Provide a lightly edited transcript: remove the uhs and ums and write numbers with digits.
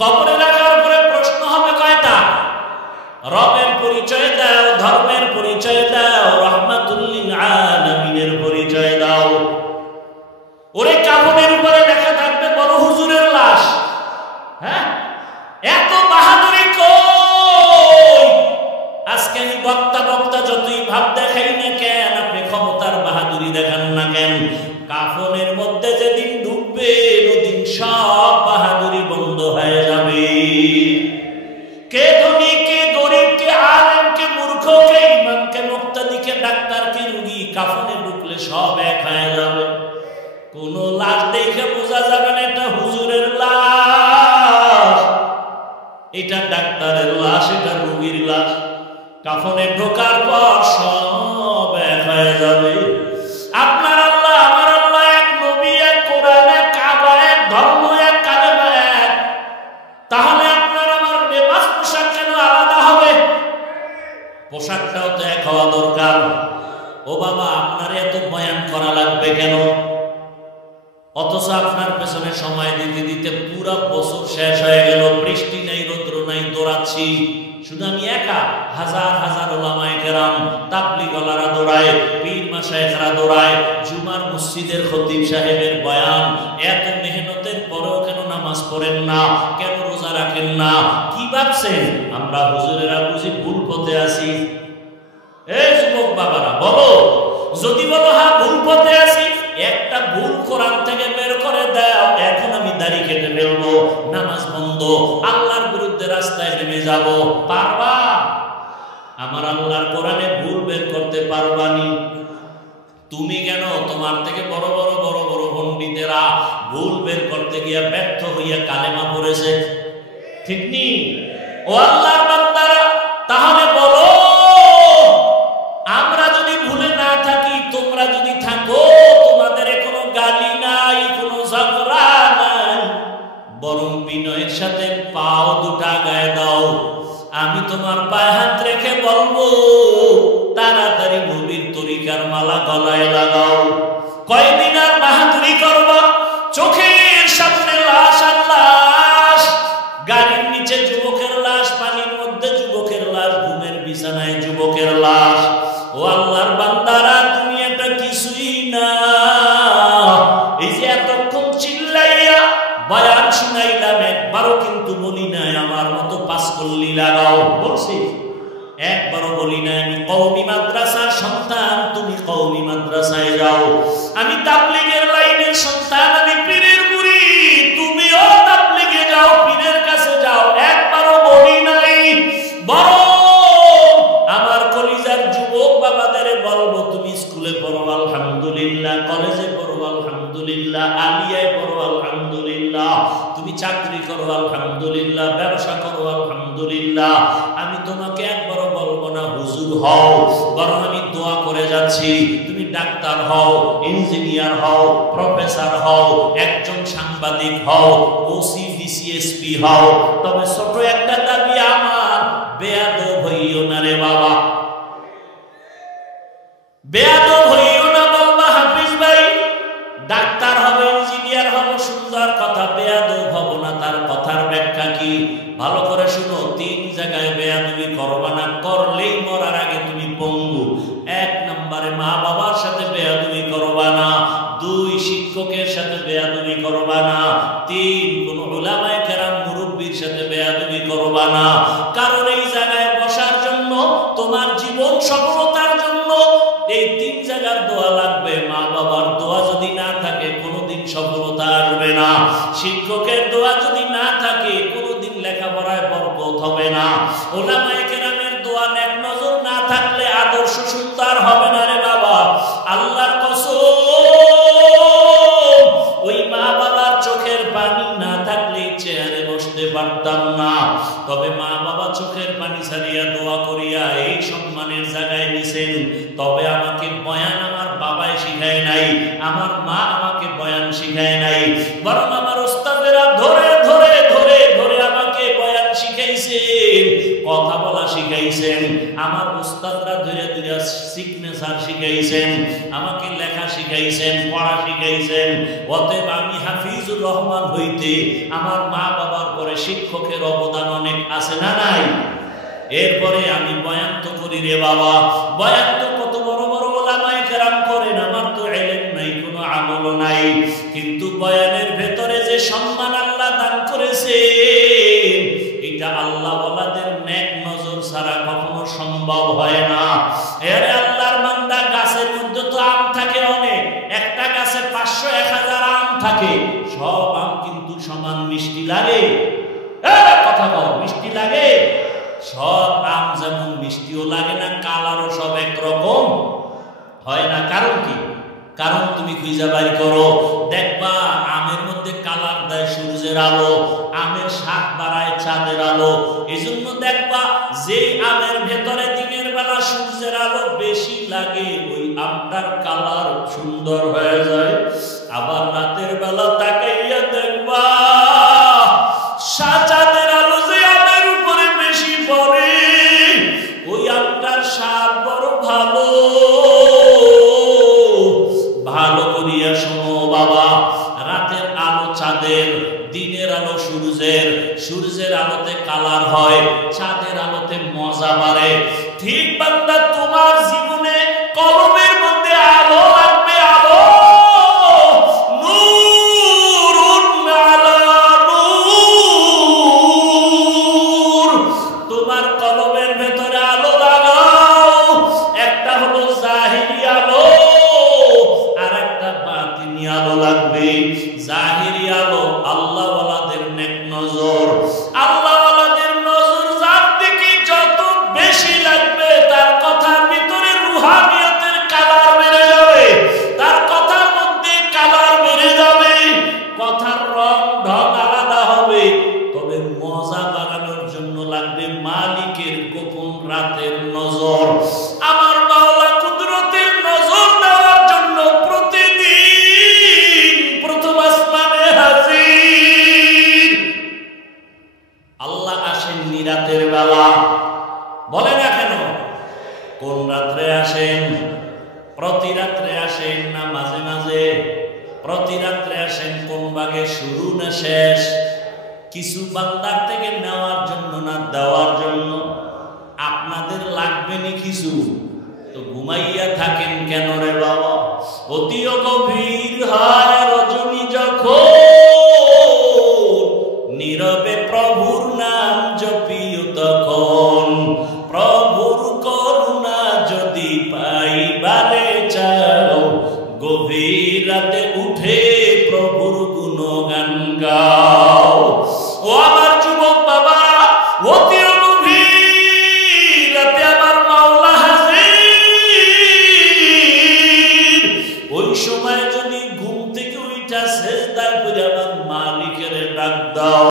কবরে রাখার পরে প্রশ্ন হবে কয়টা? রবের পরিচয় দাও, ধর্মের পরিচয় দাও, রাহমাতুল লিল আলামিনের পরিচয় দাও। ওরে কাফনের উপরে লেখা থাকবে বড় হুজুরের লাশ। হ্যাঁ, এত বাহাদুরি কই? আজকে আমি বক্তা যতই ভাব দেখাই না কেন, আপনি ক্ষমতার বাহাদুরি দেখান না কেন, কাফনের মধ্যে যেদিন ঢুকবে ওদিন সব বাহাদুরি বন্ধ হয়ে যাবে। কে ধনী, কে গরিব, কে আলেম, কে মূর্খ, কে ইমাম, কে মুক্তাদি, কে ডাক্তার, কে রোগী, কাফনে ঢুকলে সব এক হয়ে যাবে। কোন লাশ দেখে বোঝা যাবে না এটা হুজুরের লাশ, এটা ডাক্তারের লাশ, এটা রোগীর লাশ। কাফনে ঢোকার পর সব এক হয়ে যাবে। আপনার আল্লাহ, আমার আল্লাহ এক, নবী এক, কোরআন এক, কাবা এক, ধর্ম এক, কালেমা এক। তাহলে আপনার আমার লেবাস পোশাক কেন আলাদা হবে? পোশাকটাও তো এক হওয়া দরকার। ও বাবা, আপনার এত বয়ান করা লাগবে কেন? অথচ আপনার পেছনে সময় দিতে দিতে পুরো বছর শেষ হয়ে গেল, বৃষ্টি নাই, রৌদ্র নাই, দৌড়াচ্ছি। শুধু আমি একা, হাজার হাজার ওলামায়ে কেরাম, তাবলীগওয়ালারা দৌড়ায়, পীর মাশায়েখরা দৌড়ায়, জুমার মসজিদের খতিব সাহেবের বয়ান। এত মেহনতের পরেও কেন নামাজ পড়েন না? কেন রোজা রাখেন না? কি ভাবছেন আমরা হুজুরেরা বুঝি ভুল পথে আছি? এই যুবক বাবারা বলো, যদি বলো হ্যাঁ ভুল পথে আছি, একটা ভুল কোরআন থেকে বের করে দাও, এখন আমি দাড়ি কেটে ফেলবো, নামাজ বন্ধ, আল্লাহর বিরুদ্ধে রাস্তায় নেমে যাব। পারবা? আমার আল্লাহর কোরআনে ভুল বের করতে পারবানি? তুমি কেন? তোমার থেকে বড় বড় পণ্ডিতেরা ভুল বের করতে গিয়া ব্যর্থ হইয়া কালেমা পড়েছে, ঠিক নি? ও আল্লাহর বান্দারা, তাহলে বলো, আমরা যদি ভুলে না থাকি, তোমরা যদি থাকো, তোমাদের কোনো গালি নাই, কোনো ঝগড়া নাই, বরং বিনয়ের সাথে পাও দুটা গায়ে দাও। আমি তোমার পায়ে হাত রেখে বলবো, তাড়াতাড়ি নবীর তরিকার মালা গলায় লাগাও। কয়দিন আর বাহাদুরি করবা? চোখের সামনে লাশ আর লাশ, গাড়ির নিচে যুবকের লাশ, পানির মধ্যে যুবকের লাশ, ঘুমের বিছানায় যুবকের লাশ। ও আল্লাহর বান্দারা, দুনিয়াটা কিছুই না। এই যে এতক্ষণ চিল্লাইয়া বয়ান শুনাইলাম, একবারও কিন্তু বলি নাই আমার মতো পাঁচ কল্লি লাগাও। বলছি? একবারও বলি নাই আমি কওমি মাদ্রাসার সন্তান, তুমি কওমি মাদ্রাসায় যাও। আমি তাবলীগের লাইনের সন্তান, আমি পীরের মুরিদ, তুমিও তাবলীগে যাও, পীরের কাছে যাও। একবারও বলি নাই। বরং আমার কলিজার যুবক বাবাদের বলবো, তুমি স্কুলে পড়ো আলহামদুলিল্লাহ, কলেজে পড়ো আলহামদুলিল্লাহ, আলিয়ায় পড়ো আলহামদুলিল্লাহ, তুমি চাকরি করো আলহামদুলিল্লাহ, ব্যবসা করো আলহামদুলিল্লাহ। আমি তোমাকে একবারও বলবো না হুজুর হও, বরং আমি দোয়া করে যাচ্ছি, তুমি ডাক্তার হও, ইঞ্জিনিয়ার হও, প্রফেসর হও, একজন সাংবাদিক হও, ওসি ডিসিএসপি হও। তবে ছোট একটা দাবি আমার, বেয়াদব হইও না রে বাবা, বেয়াদব হইও না। বলবা হাফিজ ভাই ডাক্তার হবে, ইঞ্জিনিয়ার হবে, সুন্দর কথা, বেয়াদব হব না, তার কথার ব্যাখ্যা কি? ভালো করে শুনো, তিন জায়গায় বেয়াদবি করবা না, করলেই মরার আগে তুমি পঙ্গু। এক নম্বরে মা বাবার সাথে বেয়াদবি করবা না, দুই শিক্ষকের সাথে বেয়াদবি করবা না, তিন কোন উলামায়ে কেরাম মুরব্বির সাথে বেয়াদবি করবা না। কারণ এই জায়গায় বসার জন্য, তোমার জীবন সফলতার জন্য এই তিন জায়গার দোয়া লাগবে। মা বাবার দোয়া যদি না থাকে, কোনোদিন সফলতা আসবে না। শিক্ষকের দোয়া যদি না থাকে, কোনোদিন লেখাপড়ায় বরকত হবে না। উলামায়ে কেরামের দোয়া নেক নজর না থাকলে আদর্শ সুন্দর হবে না রে বাবা। আল্লাহর কসম, ওই মা বাবার চোখের পানি না থাকলে চেয়ারে বসতে পারতাম না। তবে মা বাবা চোখের পানি ছাড়িয়া দোয়া করিয়া এই সম্মানের জায়গায় নিছেন। তবে আমাকে বয়ান আমার বাবাই শিখায় নাই, আমার মা আমাকে বয়ান শিখায় নাই, বরং আমার ওস্তাদেরা ধরে ধরে ধরে ধরে আমাকে বয়ান শিখাইছেন, কথা বলা শিখাইছেন। শিখাইছেন, আমার উস্তাদরা ধীরে ধীরে সিগনেচার শিখাইছেন, আমাকে লেখা শিখাইছেন, পড়া শিখাইছেন। অতএব আমি হাফিজুর রহমান হইতে আমার মা বাবার পরে শিক্ষকের অবদান অনেক আছে না নাই? এরপরে আমি বয়ান তো করি রে বাবা, বয়ান তো কত বড় বড় ওলামায়ে কেরাম করেন, আমার তো ইলম নাই, কোনো আমল নাই, কিন্তু বয়ানের ভেতরে যে সম্মান আল্লাহ দান করেছে এটা আল্লাহ ওয়ালাদের নেক নজর ছাড়া কখনো সম্ভব হয় না। এর আল্লাহর বান্দা, গাছের মধ্যে তো আম থাকে অনেক, একটা গাছে 500-1000 আম থাকে, সব আম কিন্তু সমান মিষ্টি লাগে? কথা বল, মিষ্টি লাগে? সব আম যেমন মিষ্টিও লাগে না, কালারও সব একরকম হয় না। কারণ কি? কারণ তুমি খুঁজে বাই করো, দেখবা আমের মধ্যে কালার দেয় সূর্যের আলো, আমের স্বাদ বাড়ায় চাঁদের আলো। এই জন্য দেখবা যে আমের ভেতরে দিনের বেলা সূর্যের আলো বেশি লাগে ওই আমটার কালার সুন্দর হয়ে যায়। আবার রাতের বেলা তাকাইয়া দেখবা চাঁদের আলো যে আমের উপরে বেশি পড়ে ওই আমটার স্বাদ বড় ভালো। ভালো করিয়া শোনো বাবা, রাতের আলো চাঁদের, দিনের আলো সূর্যের, সূর্যের আলোতে কালার হয়, চাঁদের আলোতে মজা বাড়ে। ঠিক বান্দা তোমার জীবনে কলমের মধ্যে আলো লাগবে, আলো, নূরুন আলা নূর। তোমার কলমের ভেতরে আলো লাগাও, একটা হলো জাহিরি আলো, আলো লাগবে। জাহিরি আলো আল্লাহ ওয়ালাদের নেক নজর, আল্লাহ ওয়ালাদের নজর যার দিকে যত বেশি লাগবে তার কথার ভিতরে রুহানিয়তের কালার বেড়ে যাবে, তার কথার মধ্যে কালার বেড়ে যাবে, কথার রং ঢং আলাদা হবে। তবে মজা বাড়ানোর জন্য লাগবে মালিকের গোপন রাতের নজর। আমার মাওলা কুদরতের নজর দেওয়ার জন্য প্রতিদিন প্রথম আসমানে হাজির। আল্লাহ আসেননি রাতের বেলা, বলে না কেন? কোন রাত্রে আসেন? প্রতি রাত্রে আসেন না মাঝে মাঝে? প্রতি রাত্রে আসেন। কোন ভাগে, শুরু না শেষ? কিছু বান্দার থেকে নেওয়ার জন্য না দেওয়ার জন্য? আপনাদের লাগবে নি কিছু, তো ঘুমাইয়া থাকেন কেন রে বাবা? অতিও গভীর হয় রজনী যখন নীরবে প্রভুর নাম জপিও তখন, প্রভুর করুণা যদি পাইবারে চাও গভীর রাতে উঠে প্রভুর গুণগান গাও। ও আমার যুবক বাবা, অতিও গভীর রাতে আমার মাওলা হাজির। ওই সময় যদি ঘুম থেকে উঠা সেজদায় পড়ে আমার মালিকের ডাক দাও,